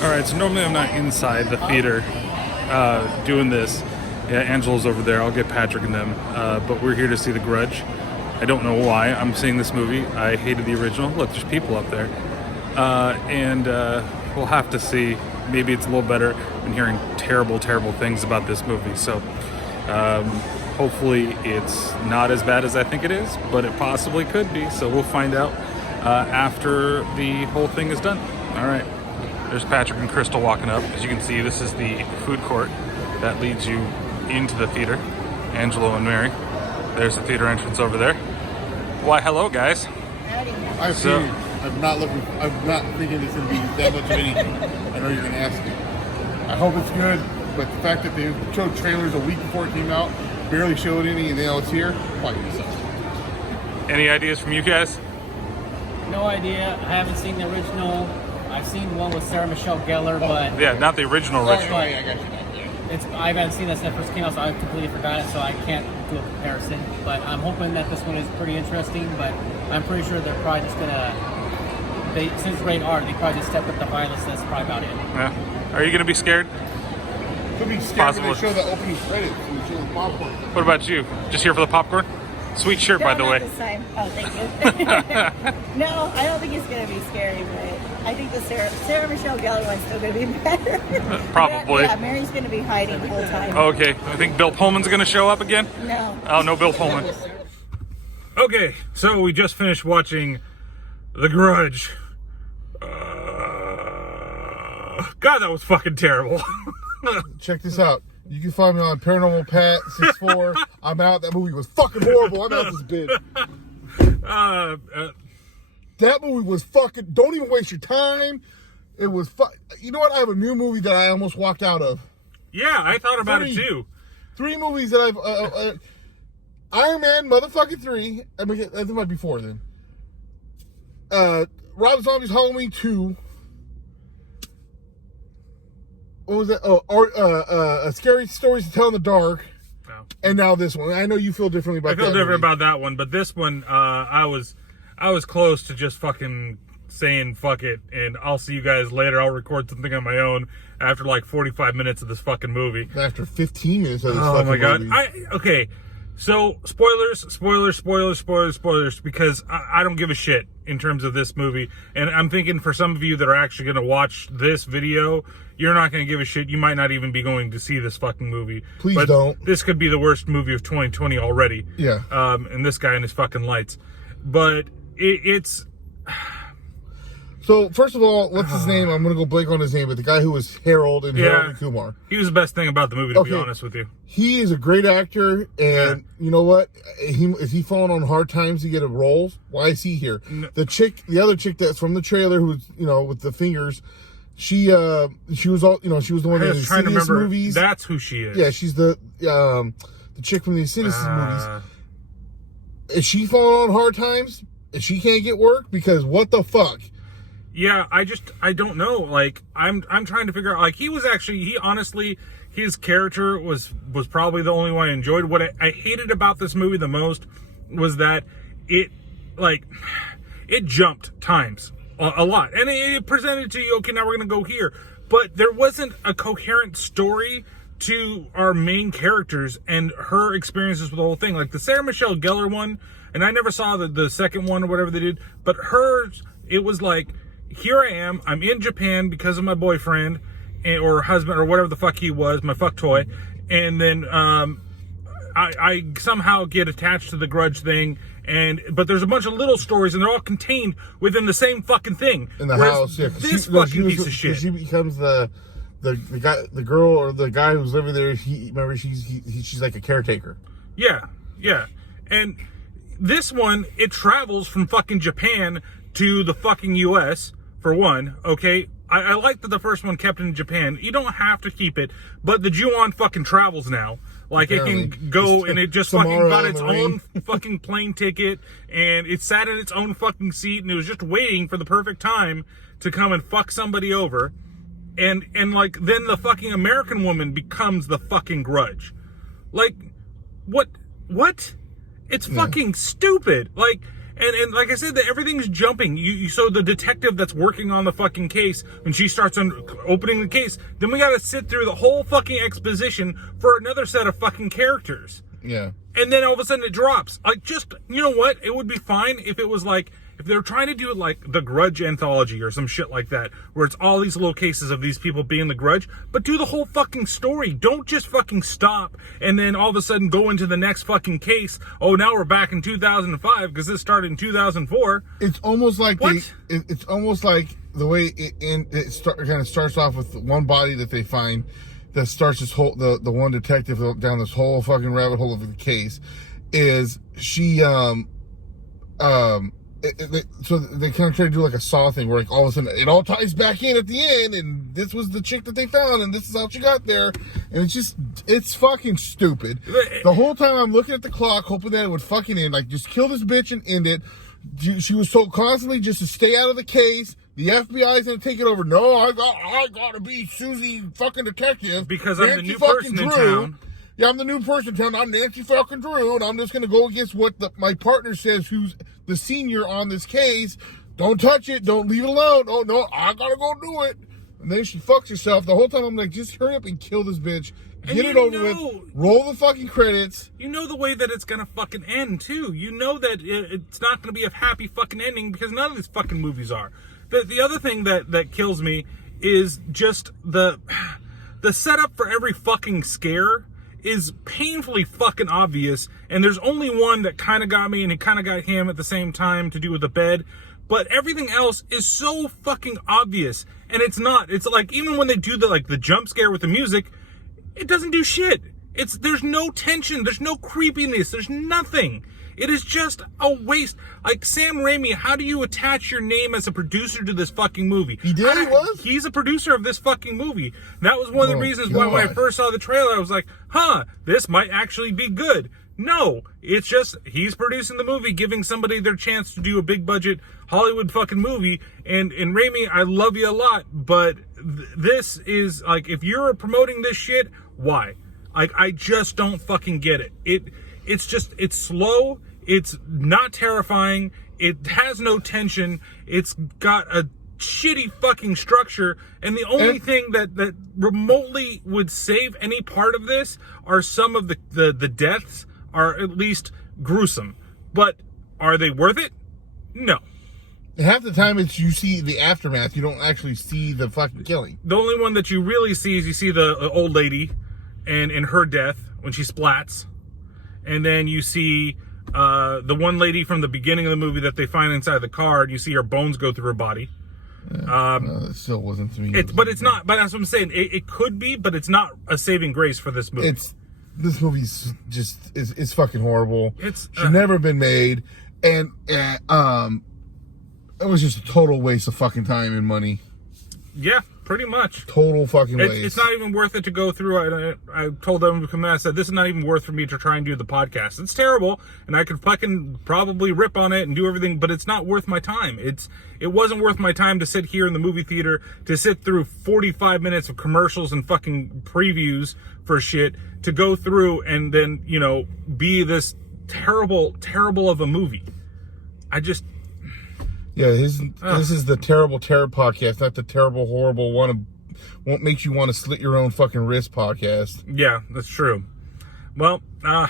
Alright, so normally I'm not inside the theater doing this. Yeah, Angela's over there. I'll get Patrick and them. But we're here to see The Grudge. I don't know why I'm seeing this movie. I hated the original. Look, there's people up there. And we'll have to see. Maybe it's a little better. I've been hearing terrible, terrible things about this movie. So hopefully it's not as bad as I think it is. But it possibly could be. So we'll find out after the whole thing is done. Alright. There's Patrick and Crystal walking up. As you can see, this is the food court that leads you into the theater. Angelo and Mary. There's the theater entrance over there. Why, hello, guys. I'm not thinking it's going to be that much of anything. I know you're going to ask me. I hope it's good, but the fact that they showed trailers a week before it came out, barely showed any, and now it's here, probably going to suck. Any ideas from you guys? No idea. I haven't seen the original. I've seen one with Sarah Michelle Gellar, but Yeah, not the original. I got you. I haven't seen this since it first came out, so I completely forgot it, so I can't do a comparison. But I'm hoping that this one is pretty interesting, but I'm pretty sure they're probably just gonna, since rated R, they probably just step up the violence. That's probably about it. Yeah. Are you going to be scared? Could be scared Possibly. when they show the opening credits and they show the popcorn. What about you? Just here for the popcorn? Sweet shirt, by the way. Not this time. Oh, thank you. No, I don't think it's going to be scary, but I think the Sarah Michelle Gellar one's still going to be better. Probably. Yeah, Mary's going to be hiding the whole time. Okay, I think Bill Pullman's going to show up again? No. Oh, no Bill Pullman. Okay, so we just finished watching The Grudge. God, that was fucking terrible. Check this out. You can find me on Paranormal Pat 64. I'm out. That movie was fucking horrible. I'm out this bid. That movie was fucking. Don't even waste your time. It was. You know what? I have a new movie that I almost walked out of. Yeah, I thought about it too. 3 movies that I've. Iron Man, motherfucking 3. I mean, I think it might be 4 then. Rob Zombie's Halloween 2. What was that? Oh, Scary Stories to Tell in the Dark. Oh. And now this one. I know you feel differently about that. I feel different movie. about that one, but this one, I was close to just fucking saying fuck it, and I'll see you guys later. I'll record something on my own after like 45 minutes of this fucking movie. After 15 minutes of this Oh fucking my god! movie. Okay. So, spoilers, because I don't give a shit in terms of this movie. And I'm thinking for some of you that are actually going to watch this video, you're not going to give a shit. You might not even be going to see this fucking movie. Please don't. This could be the worst movie of 2020 already. Yeah. And this guy and his fucking lights. But it's... So, first of all, what's his name? I'm going to go blank on his name, but the guy who was Harold and Harold and Kumar. He was the best thing about the movie, to be honest with you. He is a great actor, and you know what? Is he falling on hard times to get a role? Why is he here? No. The other chick that's from the trailer, who's with the fingers, she was all she was the one in the trying to Insidious remember. movies. That's who she is. Yeah, she's the chick from the Insidious movies. Is she falling on hard times? If she can't get work because what the fuck? Yeah, I don't know. Like, I'm trying to figure out, like, honestly, his character was probably the only one I enjoyed. What I hated about this movie the most was that it jumped times a lot. And it presented to you, okay, now we're going to go here. But there wasn't a coherent story to our main characters and her experiences with the whole thing. Like, the Sarah Michelle Gellar one, and I never saw the second one or whatever they did, but hers, it was like, here I am, I'm in Japan because of my boyfriend or husband or whatever the fuck he was, my fuck toy, and then I somehow get attached to the Grudge thing, but there's a bunch of little stories and they're all contained within the same fucking thing. In the house, yeah. This fucking piece of shit. She becomes the guy, the girl or the guy who's living there. She's like a caretaker. Yeah. And this one, it travels from fucking Japan to the fucking U.S., for one, okay? I like that the first one kept in Japan. You don't have to keep it, but the Ju-on fucking travels now. Like, apparently. It can go, and it just fucking got its own fucking plane ticket, and it sat in its own fucking seat, and it was just waiting for the perfect time to come and fuck somebody over. And like, then the fucking American woman becomes the fucking Grudge. Like, what? It's fucking stupid. Like, And like I said, that everything's jumping. So the detective that's working on the fucking case, when she starts opening the case, then we gotta sit through the whole fucking exposition for another set of fucking characters. Yeah. And then all of a sudden it drops. Like, just, you know what? It would be fine if it was like, if they were trying to do it like the Grudge anthology or some shit like that, where it's all these little cases of these people being the Grudge, but do the whole fucking story. Don't just fucking stop and then all of a sudden go into the next fucking case. Oh, now we're back in 2005 because this started in 2004. It's almost like What? it's almost like the way it kind of starts off with one body that they find that starts this whole the one detective down this whole fucking rabbit hole of the case is she so they kind of try to do like a Saw thing where like all of a sudden it all ties back in at the end, and this was the chick that they found, and this is how she got there, and it's fucking stupid. The whole time I'm looking at the clock, hoping that it would fucking end, like just kill this bitch and end it. She was told constantly just to stay out of the case. The FBI is gonna take it over. No, I gotta be Susie fucking detective Because I'm the Nancy new fucking person in Drew. town. Yeah, I'm the new person in town. I'm Nancy fucking Drew, and I'm just going to go against what my partner says, who's the senior on this case. Don't touch it. Don't leave it alone. Oh, no, I got to go do it. And then she fucks herself. The whole time I'm like, just hurry up and kill this bitch. Get it over with. Roll the fucking credits. You know the way that it's gonna fucking end, too. You know that it's not gonna be a happy fucking ending because none of these fucking movies are. The other thing that kills me is just the setup for every fucking scare is painfully fucking obvious, and there's only one that kind of got me, and it kind of got him at the same time to do with the bed, but everything else is so fucking obvious, and it's not. It's like, even when they do the jump scare with the music, it doesn't do shit. There's no tension, there's no creepiness, there's nothing. It is just a waste. Like, Sam Raimi, how do you attach your name as a producer to this fucking movie? He did? He was? He's a producer of this fucking movie. That was one of the reasons why when I first saw the trailer, I was like, this might actually be good. No, it's just, he's producing the movie, giving somebody their chance to do a big budget Hollywood fucking movie. And Raimi, I love you a lot, but this is, like, if you're promoting this shit, why? Like, I just don't fucking get it. It's slow. It's not terrifying. It has no tension. It's got a shitty fucking structure. And the only thing that remotely would save any part of this are some of the deaths are at least gruesome. But are they worth it? No. Half the time it's you see the aftermath. You don't actually see the fucking killing. The only one that you really see is you see the old lady and in her death when she splats. And then you see the one lady from the beginning of the movie that they find inside the car, and you see her bones go through her body. No, it still wasn't to me. But it's not. But that's what I'm saying. It could be, but it's not a saving grace for this movie. This movie's just it's fucking horrible. It's should never been made, and it was just a total waste of fucking time and money. Yeah, pretty much. Total fucking waste. It's not even worth it to go through. I told them to come in. I said, this is not even worth for me to try and do the podcast. It's terrible, and I could fucking probably rip on it and do everything, but it's not worth my time. It wasn't worth my time to sit here in the movie theater, to sit through 45 minutes of commercials and fucking previews for shit, to go through and then, be this terrible, terrible of a movie. Yeah, this is the Terrible Terror podcast, not the terrible, horrible won't make you want to slit your own fucking wrist podcast. Yeah, that's true. Well, I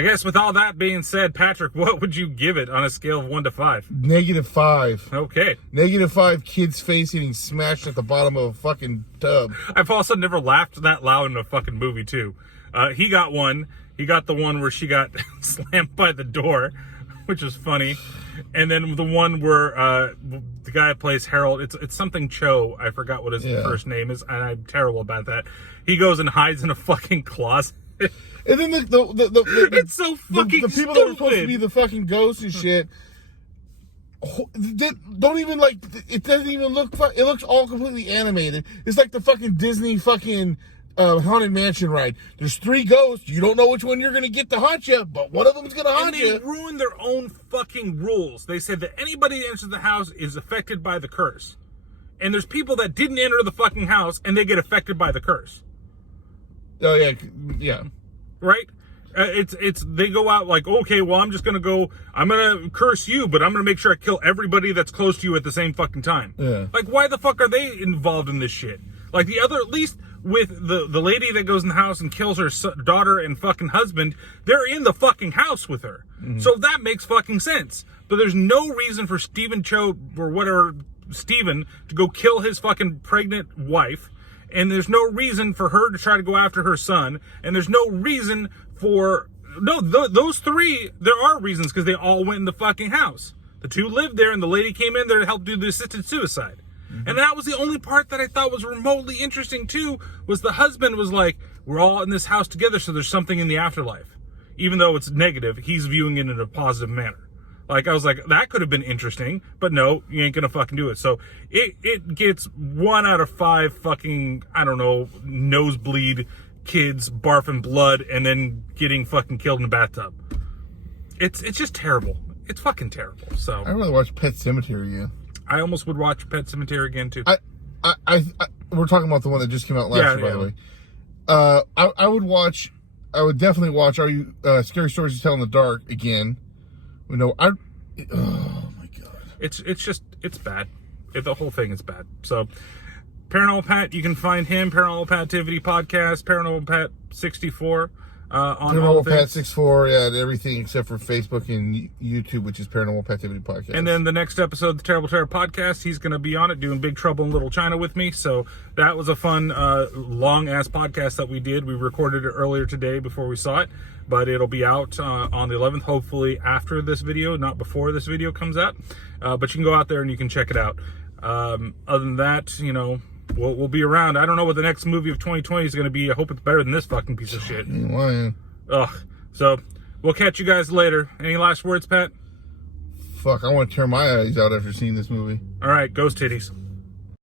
guess with all that being said, Patrick, what would you give it on a scale of 1 to 5? -5. Okay. -5 kid's face getting smashed at the bottom of a fucking tub. I've also never laughed that loud in a fucking movie, too. He got one. He got the one where she got slammed by the door, which was funny. And then the one where the guy that plays Harold, it's something Cho. I forgot what his first name is, and I'm terrible about that. He goes and hides in a fucking closet. And then it's so fucking the people that were supposed to be the fucking ghosts and shit don't even it doesn't even look it looks all completely animated. It's like the fucking Disney fucking Haunted Mansion ride. There's 3 ghosts. You don't know which one you're going to get to haunt you, but one of them's going to haunt you. And they ruined their own fucking rules. They said that anybody that enters the house is affected by the curse. And there's people that didn't enter the fucking house, and they get affected by the curse. Oh, yeah. Yeah. Right? It's they go out like, okay, well, I'm gonna curse you, but I'm gonna make sure I kill everybody that's close to you at the same fucking time. Yeah. Like, why the fuck are they involved in this shit? Like the other, at least with the lady that goes in the house and kills her daughter and fucking husband, they're in the fucking house with her. So that makes fucking sense. But there's no reason for Stephen Cho or whatever, Stephen, to go kill his fucking pregnant wife. And there's no reason for her to try to go after her son. And there's no reason for... No, those three, there are reasons because they all went in the fucking house. The two lived there and the lady came in there to help do the assisted suicide. And that was the only part that I thought was remotely interesting too, was the husband was like, we're all in this house together, so there's something in the afterlife. Even though it's negative, he's viewing it in a positive manner. Like, I was like, that could have been interesting, but no, you ain't gonna fucking do it. So it gets 1 out of 5 fucking, I don't know, nosebleed kids barfing blood and then getting fucking killed in a bathtub. It's just terrible. It's fucking terrible. So I'd rather watch Pet Sematary again. I almost would watch Pet Sematary again too. We're talking about the one that just came out last year, by the way. I would definitely watch Are You Scary Stories to Tell in the Dark again. Oh my god. It's bad. The whole thing is bad. So Paranormal Pat, you can find him, Paranormal Pativity Podcast, Paranormal Pat 64 on all Paranormal Pat 64, yeah, everything except for Facebook and YouTube, which is Paranormal Pativity Podcast. And then the next episode of the Terrible Terror Podcast, he's going to be on it doing Big Trouble in Little China with me. So that was a fun, long-ass podcast that we did. We recorded it earlier today before we saw it, but it'll be out on the 11th, hopefully after this video, not before this video comes out. But you can go out there and you can check it out. Other than that, you know, we'll be around. I don't know what the next movie of 2020 is going to be. I hope it's better than this fucking piece of shit. Ugh. So, we'll catch you guys later. Any last words, Pat? Fuck, I want to tear my eyes out after seeing this movie. All right, ghost titties.